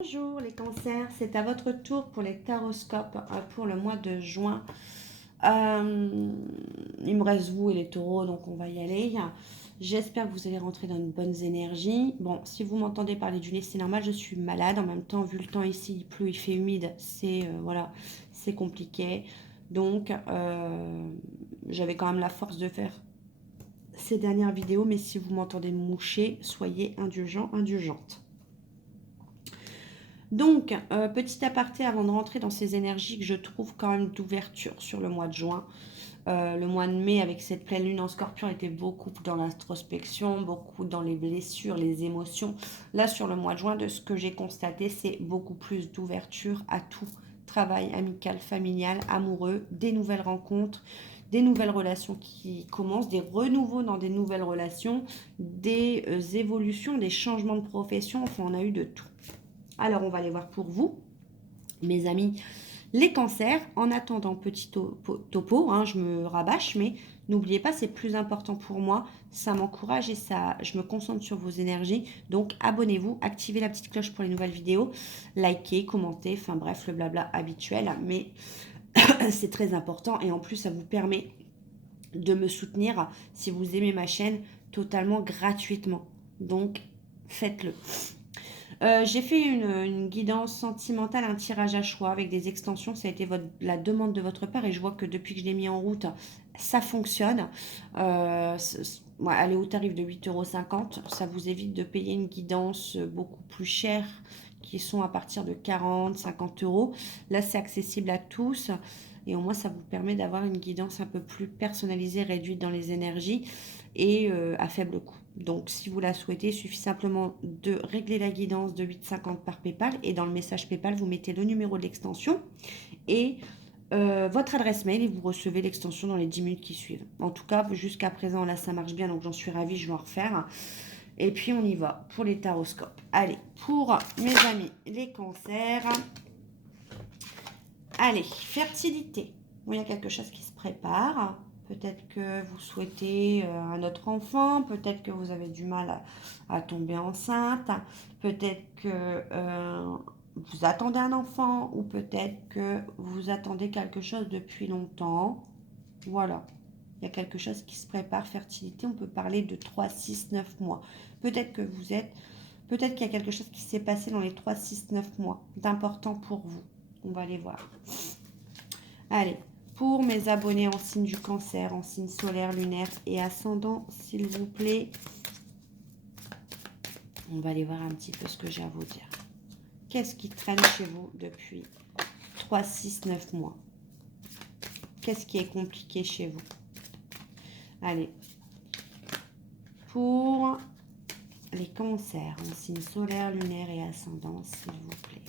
Bonjour les cancers, c'est à votre tour pour les taroscopes pour le mois de juin. Il me reste vous et les taureaux, donc on va y aller. J'espère que vous allez rentrer dans une bonne énergie. Bon, si vous m'entendez parler du nez, c'est normal, je suis malade. En même temps, vu le temps ici, il pleut, il fait humide, c'est voilà, c'est compliqué. Donc, j'avais quand même la force de faire ces dernières vidéos, mais si vous m'entendez moucher, soyez indulgents, indulgentes. Donc, petit aparté avant de rentrer dans ces énergies que je trouve quand même d'ouverture sur le mois de juin. Le mois de mai avec cette pleine lune en scorpion était beaucoup dans l'introspection, beaucoup dans les blessures, les émotions. Là, sur le mois de juin, de ce que j'ai constaté, c'est beaucoup plus d'ouverture à tout. Travail amical, familial, amoureux, des nouvelles rencontres, des nouvelles relations qui commencent, des renouveaux dans des nouvelles relations, des évolutions, des changements de profession. Enfin, on a eu de tout. Alors, on va aller voir pour vous, mes amis, les cancers. En attendant, petit topo, hein, je me rabâche, mais n'oubliez pas, c'est plus important pour moi. Ça m'encourage et ça, je me concentre sur vos énergies. Donc, abonnez-vous, activez la petite cloche pour les nouvelles vidéos, likez, commentez, enfin bref, le blabla habituel. Mais c'est très important et en plus, ça vous permet de me soutenir si vous aimez ma chaîne totalement gratuitement. Donc, faites-le. J'ai fait une guidance sentimentale, un tirage à choix avec des extensions. Ça a été la demande de votre part et je vois que depuis que je l'ai mis en route, ça fonctionne. Elle est au tarif de 8,50 €. Ça vous évite de payer une guidance beaucoup plus chère qui sont à partir de 40, 50 €. Là, c'est accessible à tous. Et au moins, ça vous permet d'avoir une guidance un peu plus personnalisée, réduite dans les énergies et à faible coût. Donc, si vous la souhaitez, il suffit simplement de régler la guidance de 8,50 par PayPal. Et dans le message PayPal, vous mettez le numéro de l'extension et votre adresse mail et vous recevez l'extension dans les 10 minutes qui suivent. En tout cas, jusqu'à présent, là, ça marche bien. Donc, j'en suis ravie, je vais en refaire. Et puis, on y va pour les taroscopes. Allez, pour mes amis, les cancers. Allez, fertilité. Bon, il y a quelque chose qui se prépare. Peut-être que vous souhaitez un autre enfant, peut-être que vous avez du mal à tomber enceinte, peut-être que vous attendez un enfant ou peut-être que vous attendez quelque chose depuis longtemps. Voilà, il y a quelque chose qui se prépare, fertilité, on peut parler de 3, 6, 9 mois. Peut-être que vous êtes, peut-être qu'il y a quelque chose qui s'est passé dans les 3, 6, 9 mois d'important pour vous. On va aller voir. Allez, pour mes abonnés en signe du cancer, en signe solaire, lunaire et ascendant, s'il vous plaît, on va aller voir un petit peu ce que j'ai à vous dire. Qu'est-ce qui traîne chez vous depuis 3, 6, 9 mois? Qu'est-ce qui est compliqué chez vous? Allez, pour les cancers en signe solaire, lunaire et ascendant, s'il vous plaît.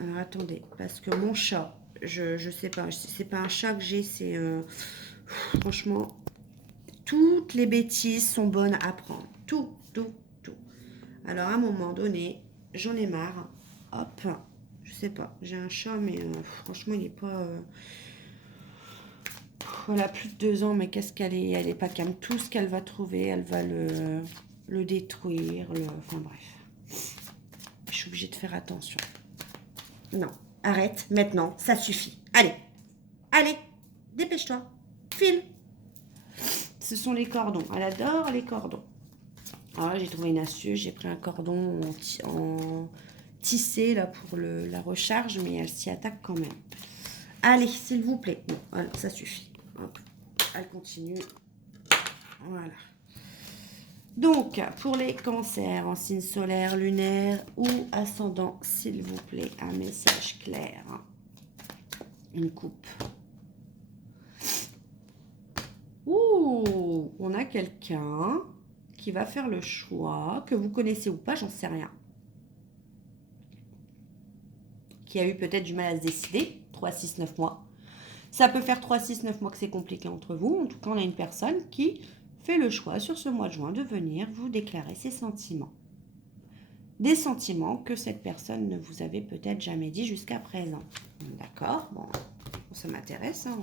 Alors attendez, parce que mon chat, je sais pas, c'est pas un chat que j'ai, c'est franchement, toutes les bêtises sont bonnes à prendre. Tout, tout, tout. Alors à un moment donné, j'en ai marre. Hop, je sais pas, j'ai un chat, mais franchement, il est pas. Voilà, plus de 2 ans, mais qu'est-ce qu'elle est? Elle est pas calme. Tout ce qu'elle va trouver, elle va le détruire. Enfin bref. Je suis obligée de faire attention. Non, arrête maintenant, ça suffit. Allez, allez, dépêche-toi. File. Ce sont les cordons. Elle adore les cordons. Alors là, j'ai trouvé une astuce. J'ai pris un cordon en tissé là, pour la recharge, mais elle s'y attaque quand même. Allez, s'il vous plaît. Bon, voilà, ça suffit. Hop, elle continue. Voilà. Donc, pour les cancers en signe solaire, lunaire ou ascendant, s'il vous plaît, un message clair. Une coupe. Ouh, on a quelqu'un qui va faire le choix, que vous connaissez ou pas, j'en sais rien. Qui a eu peut-être du mal à se décider, 3, 6, 9 mois. Ça peut faire 3, 6, 9 mois que c'est compliqué entre vous. En tout cas, on a une personne qui fait le choix sur ce mois de juin de venir vous déclarer ses sentiments. Des sentiments que cette personne ne vous avait peut-être jamais dit jusqu'à présent. D'accord? Bon, ça m'intéresse. Hein.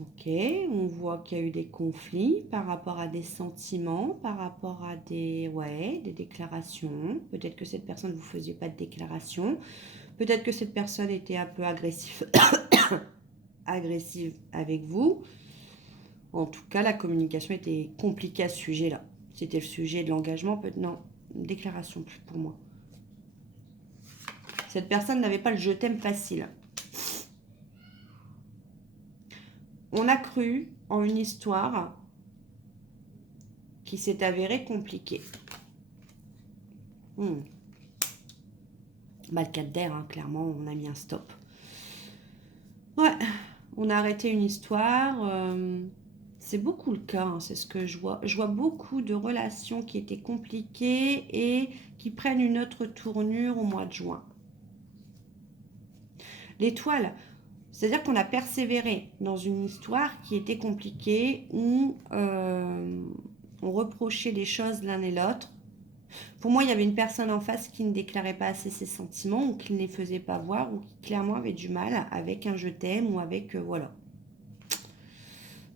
Ok, on voit qu'il y a eu des conflits par rapport à des sentiments, par rapport à des déclarations. Peut-être que cette personne ne vous faisait pas de déclaration. Peut-être que cette personne était un peu agressive avec vous. En tout cas, la communication était compliquée à ce sujet-là. C'était le sujet de l'engagement, non, une déclaration plus pour moi. Cette personne n'avait pas le je t'aime facile. On a cru en une histoire qui s'est avérée compliquée. Bah, le 4 d'air, hein, clairement, on a mis un stop. Ouais, on a arrêté une histoire. C'est beaucoup le cas, hein, c'est ce que je vois. Je vois beaucoup de relations qui étaient compliquées et qui prennent une autre tournure au mois de juin. L'étoile, c'est-à-dire qu'on a persévéré dans une histoire qui était compliquée, où on reprochait les choses l'un et l'autre. Pour moi, il y avait une personne en face qui ne déclarait pas assez ses sentiments, ou qui ne les faisait pas voir, ou qui clairement avait du mal avec un je t'aime, ou avec voilà.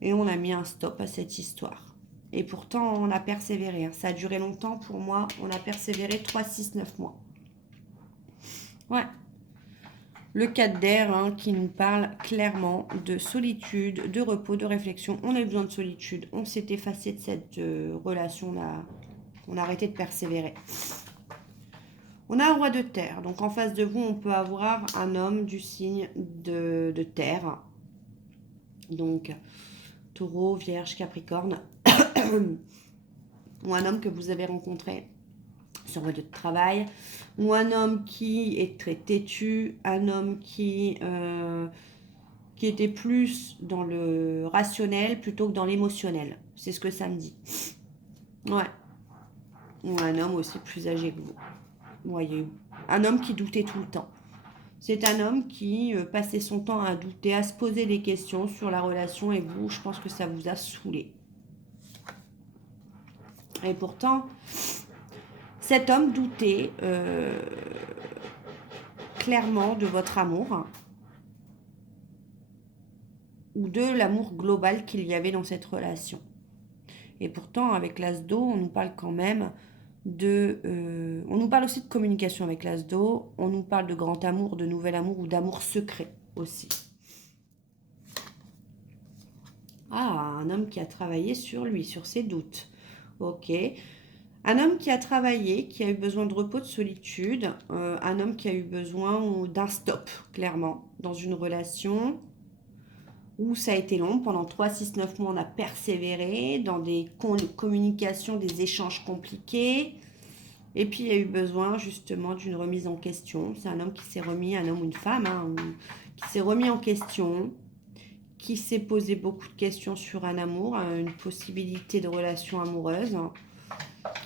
Et on a mis un stop à cette histoire. Et pourtant, on a persévéré. Ça a duré longtemps pour moi. On a persévéré 3, 6, 9 mois. Ouais. Le 4 d'air, hein, qui nous parle clairement de solitude, de repos, de réflexion. On a eu besoin de solitude. On s'est effacé de cette relation. On a arrêté de persévérer. On a un roi de terre. Donc en face de vous, on peut avoir un homme du signe de terre. Donc taureau, vierge, capricorne. Ou un homme que vous avez rencontré sur votre lieu de travail. Ou un homme qui est très têtu. Un homme qui était plus dans le rationnel plutôt que dans l'émotionnel. C'est ce que ça me dit. Ouais. Ou un homme aussi plus âgé que vous. Voyez, un homme qui doutait tout le temps. C'est un homme qui passait son temps à douter, à se poser des questions sur la relation, et vous, je pense que ça vous a saoulé. Et pourtant, cet homme doutait clairement de votre amour, ou de l'amour global qu'il y avait dans cette relation. Et pourtant, avec l'as d'eau, on nous parle quand même on nous parle aussi de communication avec l'as d'eau, on nous parle de grand amour, de nouvel amour, ou d'amour secret aussi. Ah, un homme qui a travaillé sur lui, sur ses doutes. Ok. Un homme qui a travaillé, qui a eu besoin de repos, de solitude. Un homme qui a eu besoin d'un stop, clairement, dans une relation où ça a été long. Pendant 3, 6, 9 mois, on a persévéré dans des communications, des échanges compliqués. Et puis, il y a eu besoin justement d'une remise en question. C'est un homme qui s'est remis, un homme ou une femme, hein, qui s'est remis en question, qui s'est posé beaucoup de questions sur un amour, une possibilité de relation amoureuse,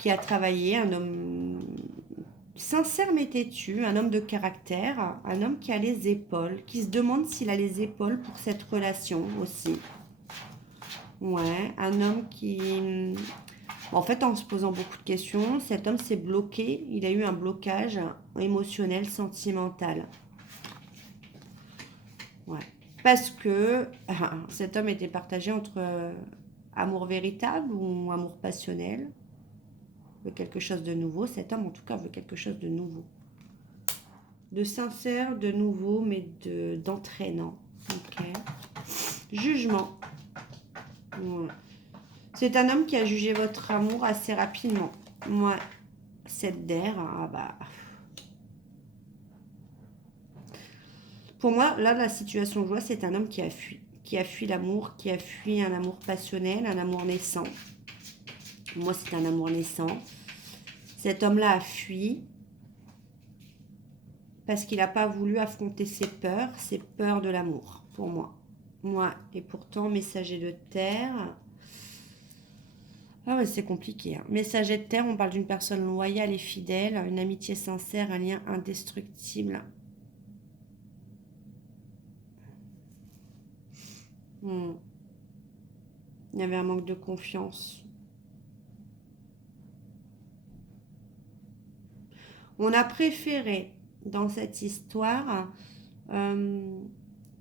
qui a travaillé, un homme sincère mais têtu, un homme de caractère, un homme qui a les épaules, qui se demande s'il a les épaules pour cette relation aussi. Ouais, un homme qui... En fait, en se posant beaucoup de questions, cet homme s'est bloqué, il a eu un blocage émotionnel, sentimental. Ouais. Parce que cet homme était partagé entre amour véritable ou amour passionnel. Veut quelque chose de nouveau. Cet homme, en tout cas, veut quelque chose de nouveau. De sincère, de nouveau, mais d'entraînant. Ok. Jugement. Ouais. C'est un homme qui a jugé votre amour assez rapidement. Moi, cette d'air, ah bah... Pour moi, là, la situation que je vois, c'est un homme qui a fui. Qui a fui l'amour, qui a fui un amour passionnel, un amour naissant. Moi, c'est un amour naissant. Cet homme-là a fui parce qu'il n'a pas voulu affronter ses peurs de l'amour, pour moi. Moi, et pourtant, messager de terre... Ah ouais, c'est compliqué. Hein. Messager de terre, on parle d'une personne loyale et fidèle, une amitié sincère, un lien indestructible. Hmm. Il y avait un manque de confiance. On a préféré, dans cette histoire,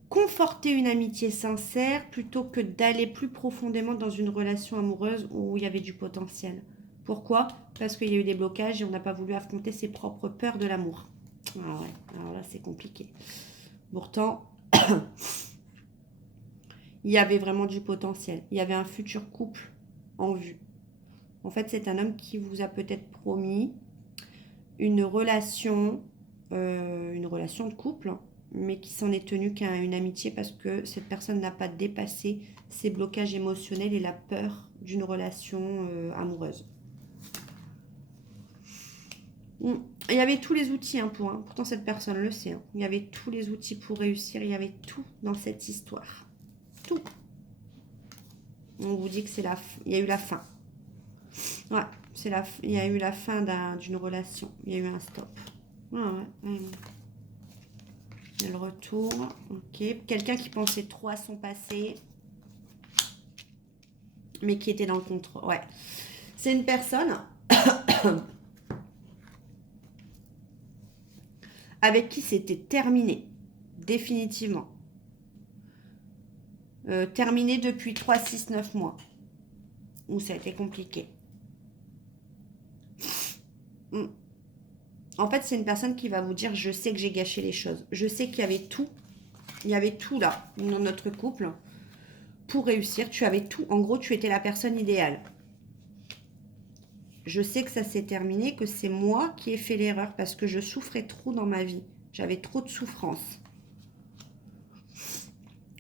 conforter une amitié sincère plutôt que d'aller plus profondément dans une relation amoureuse où il y avait du potentiel. Pourquoi? Parce qu'il y a eu des blocages et on n'a pas voulu affronter ses propres peurs de l'amour. Ah ouais, alors là c'est compliqué. Pourtant, il y avait vraiment du potentiel. Il y avait un futur couple en vue. En fait, c'est un homme qui vous a peut-être promis une relation de couple, mais qui s'en est tenu qu'à une amitié parce que cette personne n'a pas dépassé ses blocages émotionnels et la peur d'une relation amoureuse. Il y avait tous les outils pour, pourtant cette personne le sait, il y avait tous les outils pour réussir, il y avait tout dans cette histoire. Tout. On vous dit que il y a eu la fin. Ouais, il y a eu la fin d'une relation, il y a eu un stop. Ouais. Il y a le retour, ok. Quelqu'un qui pensait trop à son passé, mais qui était dans le contrôle. Ouais. C'est une personne avec qui c'était terminé, définitivement. Terminé depuis 3, 6, 9 mois, où ça a été compliqué. En fait, c'est une personne qui va vous dire, je sais que j'ai gâché les choses. Je sais qu'il y avait tout là, dans notre couple. Pour réussir, tu avais tout. En gros, tu étais la personne idéale. Je sais que ça s'est terminé, que c'est moi qui ai fait l'erreur parce que je souffrais trop dans ma vie. J'avais trop de souffrance.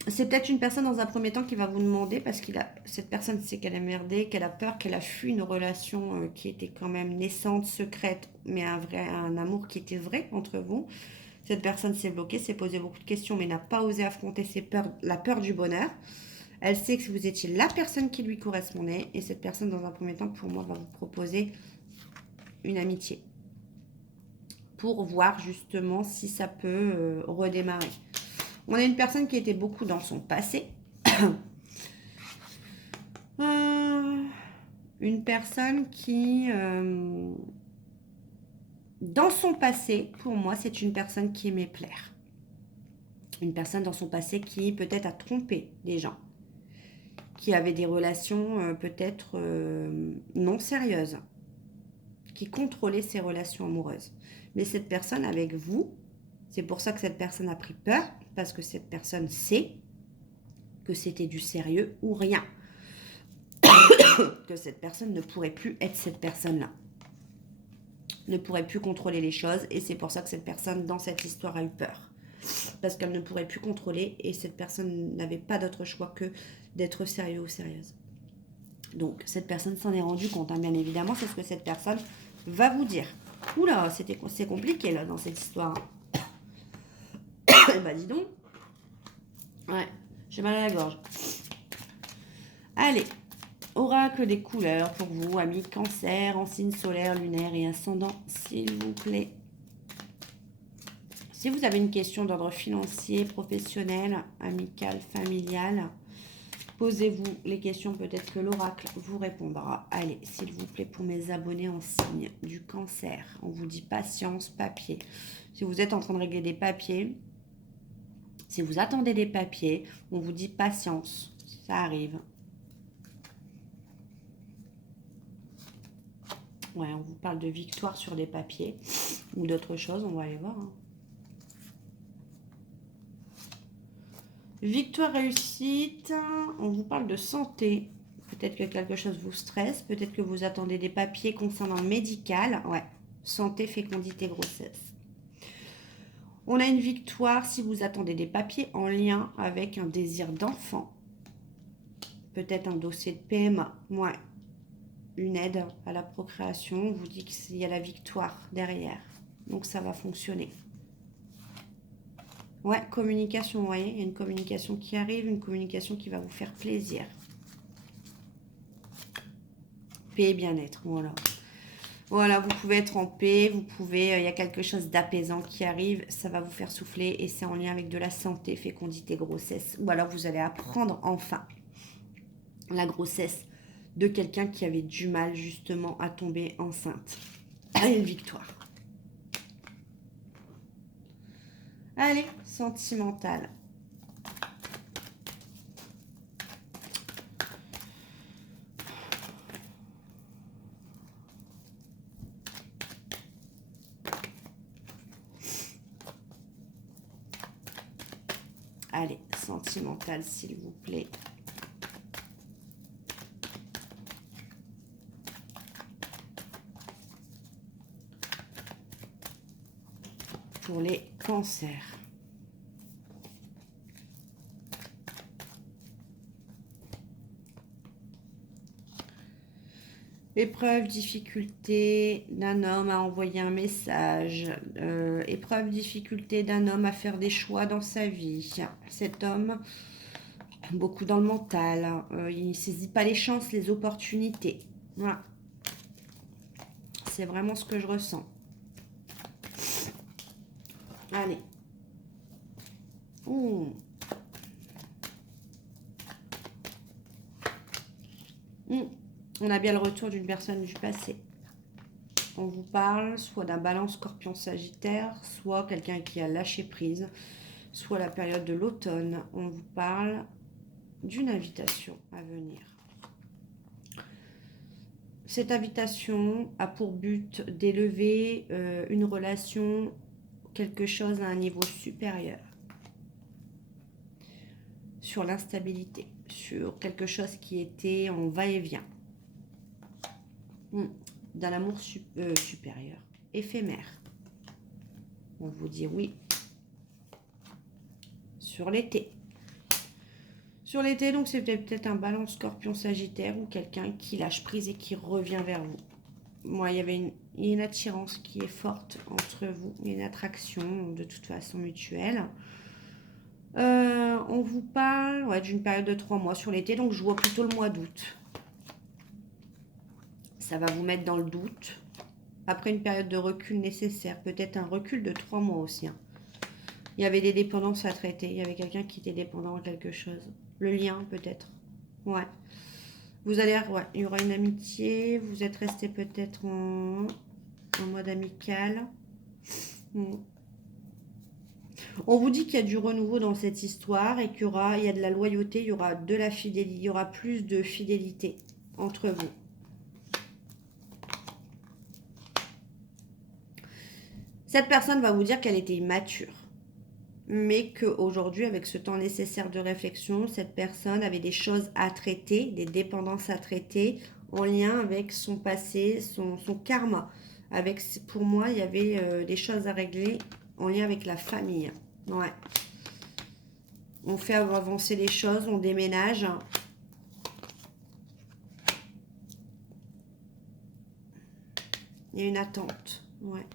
C'est peut-être une personne dans un premier temps qui va vous demander, parce que cette personne sait qu'elle a merdé, qu'elle a peur, qu'elle a fui une relation qui était quand même naissante, secrète, mais un amour qui était vrai entre vous. Cette personne s'est bloquée, s'est posé beaucoup de questions, mais n'a pas osé affronter ses peurs, la peur du bonheur. Elle sait que vous étiez la personne qui lui correspondait, et cette personne, dans un premier temps, pour moi, va vous proposer une amitié pour voir justement si ça peut redémarrer. On a une personne qui était beaucoup dans son passé. Une personne qui, dans son passé, pour moi, c'est une personne qui aimait plaire. Une personne dans son passé qui peut-être a trompé des gens, qui avait des relations peut-être non sérieuses, qui contrôlait ses relations amoureuses. Mais cette personne avec vous, c'est pour ça que cette personne a pris peur, parce que cette personne sait que c'était du sérieux ou rien. Que cette personne ne pourrait plus être cette personne-là. Ne pourrait plus contrôler les choses, et c'est pour ça que cette personne, dans cette histoire, a eu peur. Parce qu'elle ne pourrait plus contrôler, et cette personne n'avait pas d'autre choix que d'être sérieux ou sérieuse. Donc, cette personne s'en est rendue compte, bien évidemment, c'est ce que cette personne va vous dire. Oula, c'est compliqué, là, dans cette histoire. Bah, dis donc. Ouais, j'ai mal à la gorge. Allez, oracle des couleurs pour vous, amis Cancer, en signe solaire, lunaire et ascendant, s'il vous plaît. Si vous avez une question d'ordre financier, professionnel, amical, familial, posez-vous les questions, peut-être que l'oracle vous répondra. Allez, s'il vous plaît, pour mes abonnés en signe du Cancer, on vous dit patience, papier. Si vous êtes en train de régler des papiers, si vous attendez des papiers, on vous dit patience, ça arrive. Ouais, on vous parle de victoire sur des papiers ou d'autres choses, on va aller voir. Victoire, réussite, on vous parle de santé. Peut-être que quelque chose vous stresse, peut-être que vous attendez des papiers concernant le médical. Ouais, santé, fécondité, grossesse. On a une victoire si vous attendez des papiers en lien avec un désir d'enfant. Peut-être un dossier de PMA. Ouais. Une aide à la procréation. On vous dit qu'il y a la victoire derrière. Donc ça va fonctionner. Ouais, communication, vous voyez. Il y a une communication qui arrive, une communication qui va vous faire plaisir. Paix et bien-être, voilà. Voilà, vous pouvez être en paix, vous pouvez, il y a quelque chose d'apaisant qui arrive, ça va vous faire souffler et c'est en lien avec de la santé, fécondité, grossesse. Ou alors vous allez apprendre enfin la grossesse de quelqu'un qui avait du mal justement à tomber enceinte. Allez, une victoire. Allez, sentimental. Allez, sentimental, s'il vous plaît. Pour les cancers. Épreuve, difficulté d'un homme à envoyer un message. Épreuve, difficulté d'un homme à faire des choix dans sa vie. Cet homme, beaucoup dans le mental. Il ne saisit pas les chances, les opportunités. Voilà. C'est vraiment ce que je ressens. Allez. Ouh. On a bien le retour d'une personne du passé. On vous parle soit d'un balance scorpion sagittaire, soit quelqu'un qui a lâché prise, soit la période de l'automne. On vous parle d'une invitation à venir. Cette invitation a pour but d'élever une relation, quelque chose à un niveau supérieur. Sur l'instabilité, sur quelque chose qui était en va-et-vient. D'un amour supérieur, éphémère. On vous dit oui. Sur l'été. Sur l'été, donc c'est peut-être un balance scorpion sagittaire ou quelqu'un qui lâche prise et qui revient vers vous. Moi, il y avait une attirance qui est forte entre vous, une attraction de toute façon mutuelle. On vous parle d'une période de 3 mois sur l'été, donc je vois plutôt le mois d'août. Ça va vous mettre dans le doute. Après une période de recul nécessaire, peut-être un recul de 3 mois aussi. Il y avait des dépendances à traiter. Il y avait quelqu'un qui était dépendant à quelque chose. Le lien, peut-être. Ouais. Vous allez, il y aura une amitié. Vous êtes resté peut-être en mode amical. On vous dit qu'il y a du renouveau dans cette histoire et qu'il y a de la loyauté, il y aura de la fidélité, il y aura plus de fidélité entre vous. Cette personne va vous dire qu'elle était immature, mais qu'aujourd'hui, avec ce temps nécessaire de réflexion, cette personne avait des choses à traiter, des dépendances à traiter en lien avec son passé, son karma. Pour moi, il y avait des choses à régler en lien avec la famille. Ouais. On fait avancer les choses, on déménage. Il y a une attente. Ouais.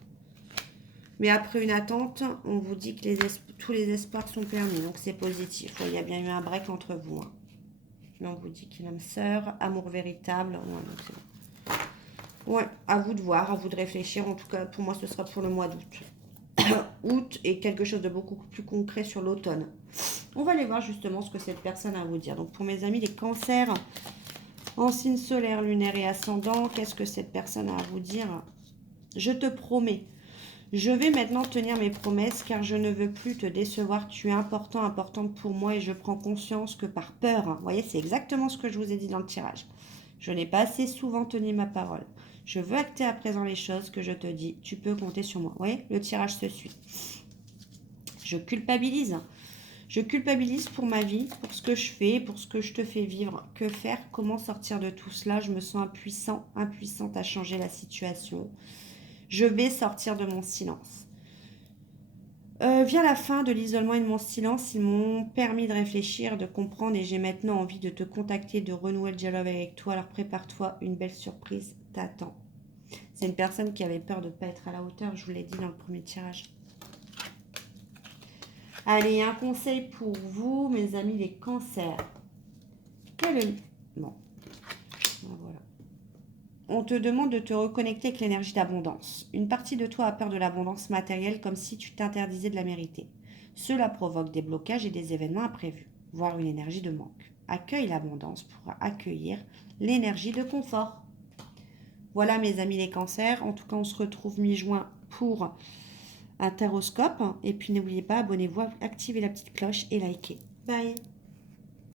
Mais après une attente, on vous dit que tous les espoirs sont permis. Donc c'est positif. Il y a bien eu un break entre vous. Mais on vous dit qu'il aime sœur, amour véritable. Ouais, à vous de voir, à vous de réfléchir. En tout cas, pour moi, ce sera pour le mois d'août. Août et quelque chose de beaucoup plus concret sur l'automne. On va aller voir justement ce que cette personne a à vous dire. Donc pour mes amis, les cancers en signe solaire, lunaire et ascendant, qu'est-ce que cette personne a à vous dire? Je te promets. Je vais maintenant tenir mes promesses car je ne veux plus te décevoir. Tu es importante pour moi et je prends conscience que par peur, vous voyez, c'est exactement ce que je vous ai dit dans le tirage. Je n'ai pas assez souvent tenu ma parole. Je veux acter à présent les choses que je te dis. Tu peux compter sur moi. Vous voyez, le tirage se suit. Je culpabilise. Je culpabilise pour ma vie, pour ce que je fais, pour ce que je te fais vivre. Que faire? Comment sortir de tout cela? Je me sens impuissante à changer la situation. Je vais sortir de mon silence. Via la fin de l'isolement et de mon silence, ils m'ont permis de réfléchir, de comprendre et j'ai maintenant envie de te contacter, de renouer le dialogue avec toi. Alors prépare-toi, une belle surprise t'attend. C'est une personne qui avait peur de ne pas être à la hauteur, je vous l'ai dit dans le premier tirage. Allez, un conseil pour vous, mes amis les cancers. Bon, voilà. On te demande de te reconnecter avec l'énergie d'abondance. Une partie de toi a peur de l'abondance matérielle comme si tu t'interdisais de la mériter. Cela provoque des blocages et des événements imprévus, voire une énergie de manque. Accueille l'abondance pour accueillir l'énergie de confort. Voilà mes amis les cancers. En tout cas, on se retrouve mi-juin pour un taroscope. Et puis n'oubliez pas, abonnez-vous, activez la petite cloche et likez. Bye.